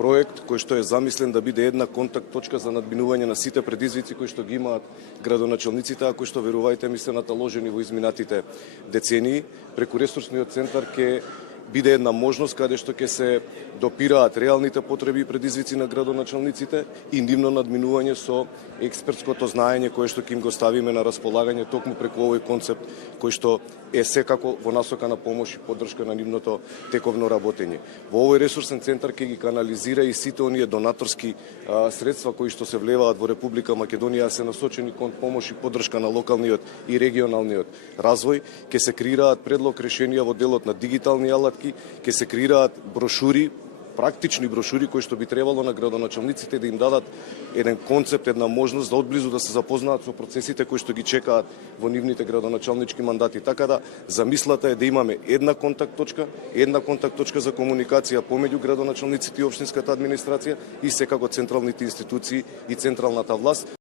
проект кој што е замислен да биде една контакт точка за надминување на сите предизвици кои што ги имаат градоначалниците, а кои што верувајте ми се наталожени во изминатите децении. Преку ресурсниот центар ќе биде една можност каде што ќе се допираат реалните потреби и предизвици на градоначалниците и нивно надминување со експертското знаење кое што ќе им го ставиме на располагање токму преку овој концепт кој што е секако во насока на помош и поддршка на нивното тековно работење. Во овој ресурсен центар ќе ги канализира и сите оние донаторски средства кои што се влеваат во Република Македонија, се насочени кон помош и поддршка на локалниот и регионалниот развој. Ќе се креираат предлог решенија во делот на дигитални алатки, ќе се креираат брошури, практични брошури кои што би требало на градоначалниците да им дадат еден концепт, една можност да одблизу да се запознаат со процесите кои што ги чекаат во нивните градоначалнички мандати. Така да замислата е да имаме една контакт точка за комуникација помеѓу градоначалниците и општинската администрација и секако централните институции и централната власт.